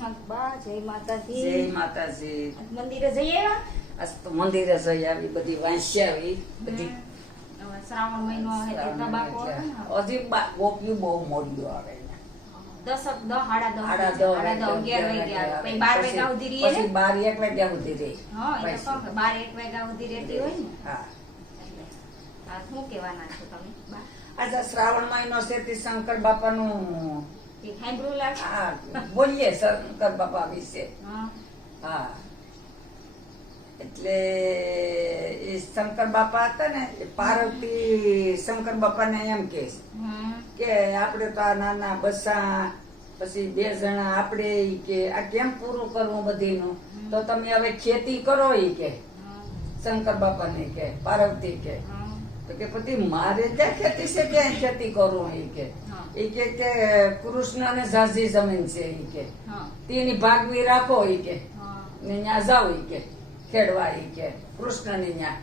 હા, બા જય માતાજી. જય માતાજી. મંદિરે જઈએ આવ્યા? આજ તો મંદિરે જઈ આવી બધી વાંચી આવી બધી. શ્રાવણ મહિનો હે તે તબાકો હે ને. હજી ગોપિયું બહુ મોડ્યું આવે દસ દસ હાડા દસ સાડા દસ અગિયાર વાગ્યા પછી બાર વાગ્યા સુધી રહીએ પછી બાર એક વાગ્યા સુધી રહે. હા બાર એક વાગ્યા સુધી રહેતી હોય ને. હા. શું કહેવાના છો તમે આજે શ્રાવણ મહિનો છે તે શંકર બાપાનું સાંભળ્યું લાગે હા બોલીએ શંકર બાપા વિશે. હા. એટલે એ શંકર બાપા હતા ને એ પાર્વતી શંકર બાપાને એમ કે. કે આપણે તો આ નાના બસા પછી બે જણા આપણે કે આ કેમ પૂરું કરવું બધીનું? તો તમે હવે ખેતી કરો એ કે. શંકર બાપાને કે પાર્વતી કે. તો કે પછી મારે ત્યાં ખેતી છે ક્યાં ખેતી કરું? એ કે. એ કે કે કૃષ્ણ ને ઝાઝી જમીન છે એ કે. તેની ભાગવી રાખો એ કે. ને ત્યાં જાવ એ કે. ખેડવા એ કે. કૃષ્ણની ત્યાં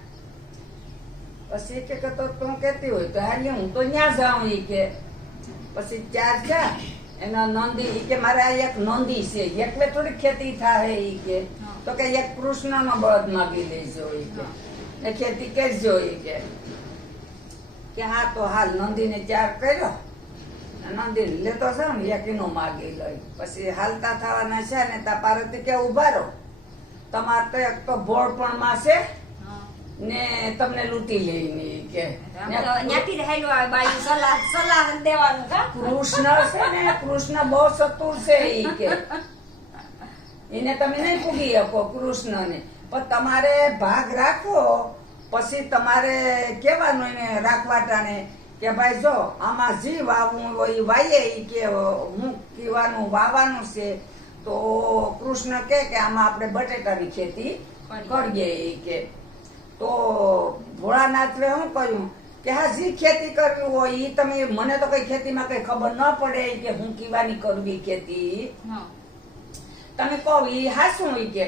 પછી કે તો તું કેતી હોય તો હાલી હું તો ત્યાં જાઉં ઈ કે. પછી ચાર ચા એના ઈ કે મારે આ એક નોંધી છે એટલે થોડી ખેતી થાય ઈ કે. તો કે એક કૃષ્ણનો બળદ માગી લેજો ઈ કે. ને ખેતી કરજો ઈ કે. કે હા તો હાલ નંદીને ચાર કર્યો. નંદી લેતો છે ને યકીનો માગી લઈ પછી હાલતા થવાના છે ને તા પાર્વતી કે ઊભા રહો. તમારે તો એક તો ભોળપણમાં છે હા. ને તમને લૂંટી લઈને ઈ કે. ને કૃષ્ણ છે ને કૃષ્ણ બહુ સતુર છે ઈ કે. એને તમે નહીં પૂગી શકો કૃષ્ણને. પણ તમારે ભાગ રાખો પછી તમારે કહેવાનું એને રાખવાટાને કે ભાઈ જો આમાં જી વાવવું હોય વાઈએ ઈ કે હું કીવાનું વાવવાનું છે તો કૃષ્ણ કે કે આમાં આપણે બટેટાની ખેતી કરીએ. એ કે. તો ભોળાનાથે શું કહ્યું કે હા જી ખેતી કરવી હોય એ તમે મને તો કઈ ખેતીમાં કઈ ખબર ન પડે કે હું કીવાની કરવી ખેતી. હા. તમે કહો એ હાસું ઈ કે.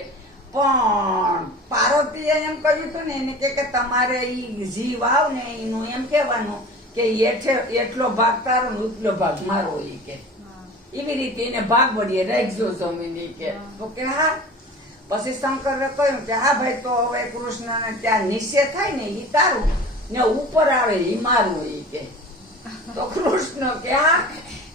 પણ પાર્વતીએ એમ કહ્યું હતું ને એને કે કે તમારે ઈ જી વાવ ને એનું એમ કહેવાનું કે એઠે એટલો ભાગ તારો ને એટલો ભાગ મારો ઈ કે. એવી રીતે એને ભાગ વળીએ રાખજો જમીન કે. તો કે હા. પછી શંકરે કહ્યું કે હા ભાઈ તો હવે કૃષ્ણને ત્યાં નીચે થાય ને એ તારું ને ઉપર આવે એ મારું ઈ કે. તો કૃષ્ણ કે હા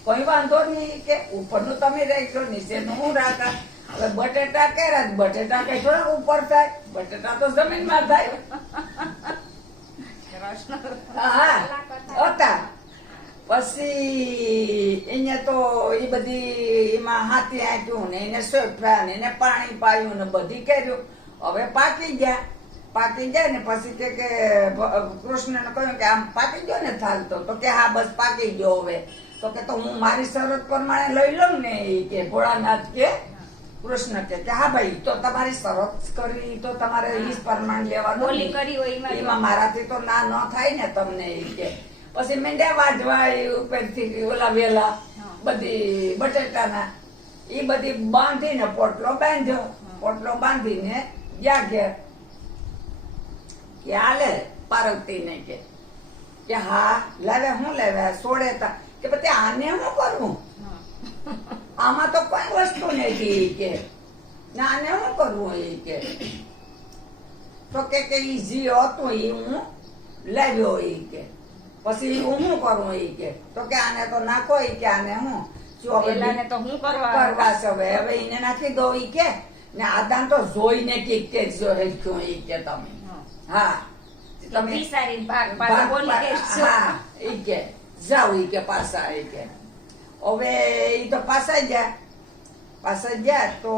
કોઈ વાંધો નહીં કે. ઉપરનું તમે રાખજો નીચેનું હું રાખા હવે બટેટા કેરા બટેટા કઈ થોડા ઉપર થાય? બટેટા તો જમીનમાં થાય. હતા. પછી એને તો એ બધી એમાં હાથી આંક્યું ને એને સોફ્યા ને એને પાણી પાયું ને બધી કર્યું. હવે પાકી ગયા. પાકી ગયા ને પછી કે કે કૃષ્ણને કહ્યું કે આમ પાકી ગયો ને થાલ તો તો કે હા, બસ પાકી ગયો હવે. તો કે તો હું મારી શરત પ્રમાણે લઈ લઉં ને એ કે ભોળાનાથ કે કૃષ્ણ કે હા ભાઈ તો તમારી શરત કરી તો તમારે ઈ પ્રમાણ લેવાનું કરી હોય એમાં મારાથી તો ના ન થાય ને તમને કે. પછી મેંડ્યા વાઢવા ઉપરથી ઓલા વેલા બધી બટેટાના એ બધી બાંધીને પોટલો બાંધ્યો. પોટલો બાંધીને ગયા ઘેર કે હાલે પાર્વતીને કે કે હા લાવે હું લાવે સોડે તા. કે પછી આને હું કરવું. આમાં તો કોઈ વસ્તુ નથી કે. ના આને શું કરવું એ કે? તો કે કે જી હતું એ હું લાવ્યો એ કે. પછી હું શું કરું એ કે? તો કે આને તો નાખો એ કે આને હું. શું તો હું કરવા કરવા છે હવે. હવે એને નાખી દો ઈ કે. ને આદાન તો જોઈને કે કે જો હેઠું એ કે તમે. હા. હા. તમે સારી ભાગ પાછા બોલી કે હા, ઈ કે. જાઓ ઈ કે પાછા ઈ કે. હવે એ તો પાછા ગયા પાછા ગયા તો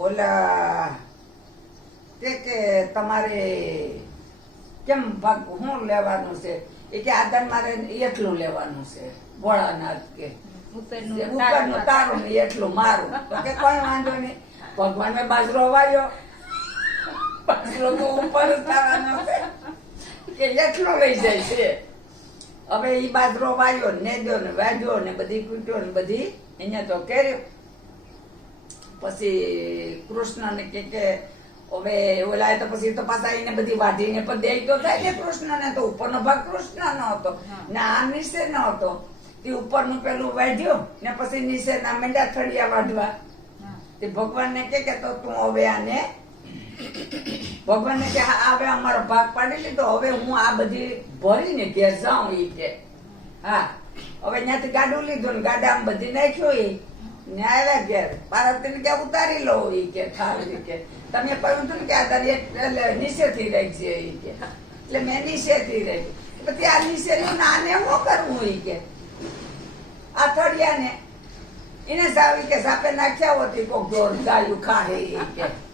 ઓલા તે કે તમારે કેમ ભાગ શું લેવાનું છે એ કે આધાર મારે એટલું લેવાનું છે ભોળાનાથ કે ઉપરનું તારું ને એટલું મારું તો કે કોઈ વાંધો નહીં ભગવાન મેં બાજરો વાયો બાજરો તો ઉપર જ થવાનો છે કે એટલો લઈ જાય છે હવે ઈ બાજરો વાયો ને દો ને વાજ્યો ને બધી કૂટ્યો ને બધી અહીંયા તો કેર્યો. પછી કૃષ્ણને કે કે હવે ઓલા તો પછી તો પાછા એને બધી વાઢીને પણ દે તો થાય ને કૃષ્ણને તો ઉપરનો ભાગ કૃષ્ણનો હતો ને આ નીચે નો હતો. તે ઉપરનું પેલું વાઢ્યું ને પછી નીચેના મેંડા થળિયા વાઢવા. તે તે ભગવાનને કે કે તો તું હવે આને ભગવાનને કે હવે અમારો ભાગ પાડી લીધો હવે હું આ બધી ભરીને ઘેર જાઉં એ કે. હા, હવે ત્યાંથી ગાડું લીધું ને ગાડામાં બધી નાખ્યું ઈ. ને આવ્યા ઘેર. પાર્વતીને કે, ઉતારી લો એ કે, થાળ કે. તમે કહ્યું હતું ને કે, આ એક- એટલે નીચેથી છે, ઈ કે. એટલે મેં નીચેથી રહી. પછી આ નીચેનું નાને શું કરવું એ કે. આથડિયાને એને સાવી કે, સાપે નાખ્યા હોતી કોક જોર ગાયું ખાડે એ કે.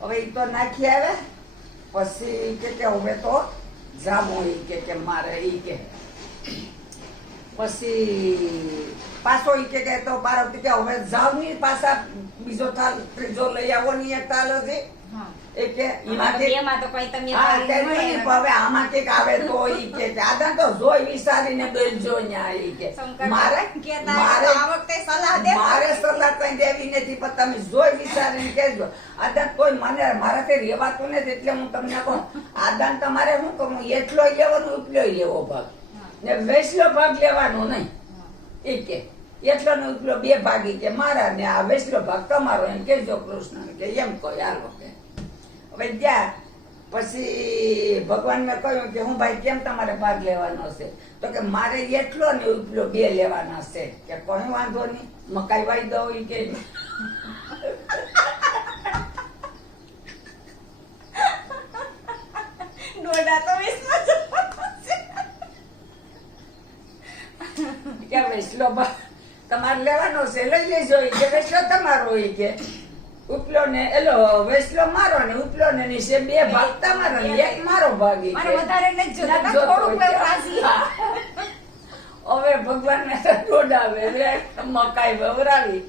હવે ઈ તો નાખી આવે, પછી કે કે હવે તો જામો ઈ કે કે મારે ઈ કે. પછી પાછો ઈ કે કે તો બાર કે હવે જાવની પાછા બીજો થાલ, ત્રીજો લઈ આવો ની એક થાલ હતી હા. એ આમાં તો કોઈ તમે હવે કંઈક આવે તો ઈ કે કે આદા તો જોઈ વિચારીને બેલજો ન્યા ઈ કે. મારે મારે આ વખતે સલાહ દે. મારે સલાહ કઈ દેવી નથી પણ તમે જોઈ વિચારીને કહેજો. આદાન કોઈ મને મારાથી રહેવાતું નથી એટલે હું તમને કહું આદાન તમારે શું કહું એટલો લેવાનો ઉપલો લેવો ભાગ. ને વેસલો ભાગ લેવાનો નહીં. એ કે એટલો ને ઉપલો બે ભાગી કે મારા ને આ વેસલો ભાગ તમારો એમ કેજો કૃષ્ણ કે એમ કોઈ આ કે. હવે ગયા પછી ભગવાનને કહ્યું કે હું ભાઈ કેમ તમારે ભાગ લેવાનો છે? તો કે મારે એટલો ને ઉપલો બે લેવાના છે. કે કોઈ વાંધો નહીં મકાઈ વાઈ દો ઈ કે. તમારે લેવાનો છે લઈ લેજો ઈ કે વૈશ્લો તમારો ઈ કે. ઉપલો ને એલો વેસલો મારો ને ઉપલો ને નીચે બે ભાગતા મારો એક મારો ભાગી મારે વધારે નથી જોતા. થોડું કોઈ. રાજી. હવે ભગવાન ને દોડાવે. રે મકાઈ વવરાવી.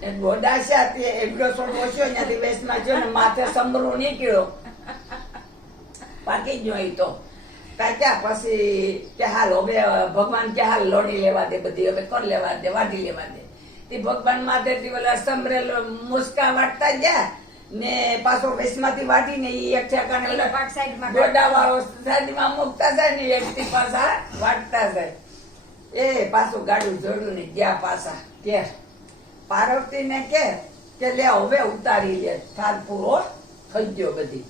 ને દોડા તે એકડો સોડ છે ત્યાંથી વેસમાં જો ને માથે સંભળું નીકળ્યો. પાકી ગયો તો. કાંઈ પછી કે હાલ હવે ભગવાન કે હાલ લોણી લેવા દે બધી. હવે કર લેવા દે? વાઢી લેવા દે. તે ભગવાન માથેથી ઓલા સંભરેલો મુસ્કા વાટતા ગયા. ને પાછો વેસમાંથી વાટીને એ એક ઓલા સાઈડમાં ગોડા વાળો સાઈડમાં મૂકતા જાય ને એકથી પાછા વાટતા જાય. એ પાછું ગાડું જોડ્યું ને ગયા પાછા. કે પાર્વતી ને કે કે લે હવે ઉતારી લે. થાલ પૂરો થઈ ગયો બધી.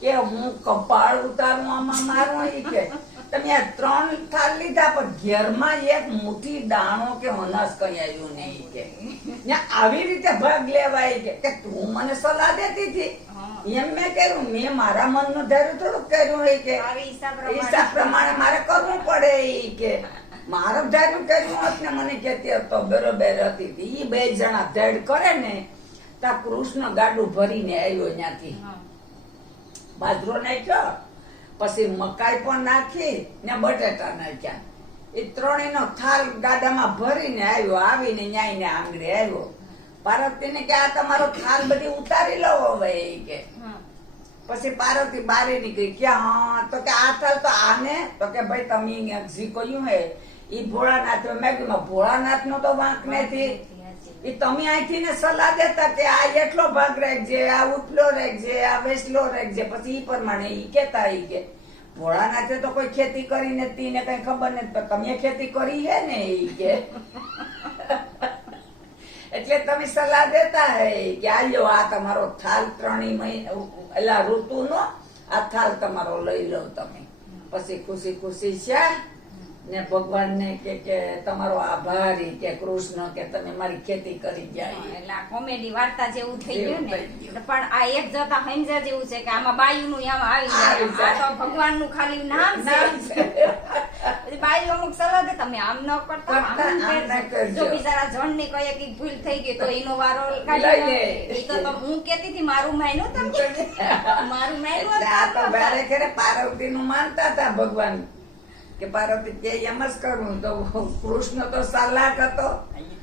કે હું કપાળ ઉતારું આમાં મારું એ કે. તમે આ ત્રણ થાલ લીધા પણ ઘેરમાં એક મુઠ્ઠી દાણો કે અનાજ કઈ આવ્યું નહીં કે. આવી રીતે ભાગ લેવાય કે તું મને સલાહ દેતી હતી. એમ મેં કર્યું. મેં મારા મનનું ધૈર્ય થોડુંક કર્યું હોય કે. હિસાબ પ્રમાણે. મારે કરવું પડે કે. મારું ધાર્યું કર્યું હોત ને મને કહેતી હતો બરોબર હતી. એ બે જણા ધેડ કરે ને તા કૃષ્ણ ગાડું ભરીને આવ્યો ત્યાંથી. બાજરો નાખ્યો. પછી મકાઈ પણ નાખી ને બટેટા નાખ્યા. એ ત્રણેયનો થાલ ગાડામાં ભરીને આવ્યો આવીને ન્યાયને આંગળે આવ્યો. પાર્વતીને કે આ તમારો થાલ બધી ઉતારી લો હવે કે. પછી પાર્વતી બારે નીકળી કે હા તો કે આ થાલ તો આને? તો કે ભાઈ તમે જી કહ્યું હે. એ ભોળાનાથ મેં કીધું ભોળાનાથ નો તો વાંક નથી. ઈ તમે અહીંથી ને સલાહ દેતા કે આ એટલો ભાગ રાખજે આ ઉપલો રાખજે આ વેસલો રાખજે પછી ઈ પ્રમાણે ઈ કેતા ઈ કે, ભોળાનાથે તો કોઈ ખેતી કરી નથી ને કઈ ખબર નથી, પણ તમે ખેતી કરી હે ને ઈ કે. એટલે તમે સલાહ દેતા હે કે આ લ્યો આ તમારો થાલ ત્રણેય મહિના એટલે ઋતુનો આ થાલ તમારો લઈ લો તમે. પછી ખુશી ખુશી છે. ને ભગવાનને કે કે તમારો આભારી કે કૃષ્ણ કે તમે મારી ખેતી કરી ગયા. એટલે આ કોમેડી વાર્તા જેવું થઈ ગયું ને. પણ આ એક જતા હંજા જેવું છે કે આમાં બાયુનું આમાં આવી જાય. તો ભગવાનનું ખાલી નામ છે. બાયું અમુક સલાહ તમે આમ ન કરતા. જો બિચારા જણ ને કહીએ કે ભૂલ થઈ ગઈ તો એનો વારો કાઢી તો હું કેતી હતી મારું માયનું તમે મારું માયનું પાર્વતી નું? માનતા હતા ભગવાન. કે પાર્વતી કે એમ જ કરું. તો કૃષ્ણ તો સલાહ હતો.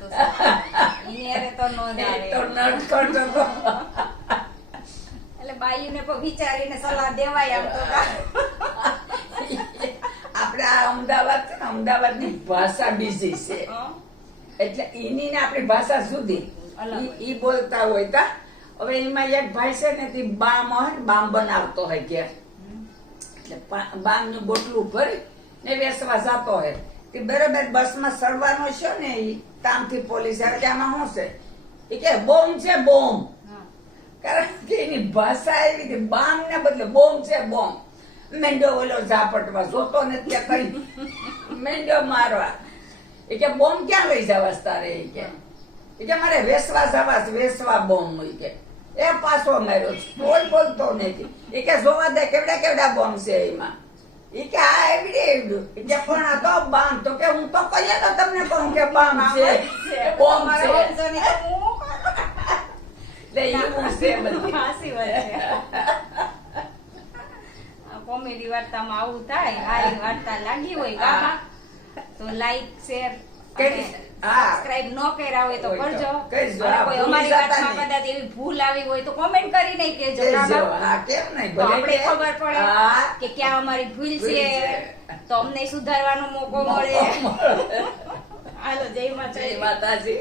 એ એટલે બાઈને વિચારીને સલાહ દેવાય આમ તો આપણે આ અમદાવાદ છે ને અમદાવાદની ભાષા બીજી છે. એટલે એની ને આપણી ભાષા સુધી ઈ- બોલતા હોય તા. હવે એમાં એક ભાઈ છે ને તે બામ હોય બામ બનાવતો હોય ઘેર. એટલે બામનું બોટલું ભરી ને વેસવા જતો હોય. તે બરાબર બસમાં સડવાનો છે ને એ કામથી પોલીસ આવે કે આમાં શું છે? એ કે બોમ્બ છે બોમ્બ. કારણ કે એની ભાષા એવી કે બામ ને બદલે બોમ્બ છે બોમ્બ. મેંડો ઓલો ઝાપટમાં જોતો નથી કે કઈ. મેંડો મારવા. એ કે બોમ્બ ક્યાં લઈ જવાસ તારે એ કે? એ કે મારે વેસવા જવાસ, વેસવા બોમ્બ હોય કે. એ પાછો માર્યો બોલ બોલતો નથી. એ કે જોવા દે કેવડા કેવડા બોમ્બ છે એમાં. એ કે આ એવડી કે પણ આ તો બામ તો કે હું તો કહીએ તો તમને કહું કે બામ છે. તમારે છે. વંશોની તો હું છે બધી. હાચી વાત છે. કોમેડી વાર્તામાં આવું થાય સારી વાર્તા લાગી હોય તો લાઈક શેર. સબસ્ક્રાઇબ ન કર્યા હોય તો કરજો કોઈ અમારી વાતમાં કદાચ એવી ભૂલ આવી હોય તો કોમેન્ટ કરીને કહેજો કેજો કેમ નહીં? આપણે ખબર પડે કે ક્યાં અમારી ભૂલ છે. તો અમને સુધારવાનો મોકો મળે હાલો જય માતા જય માતાજી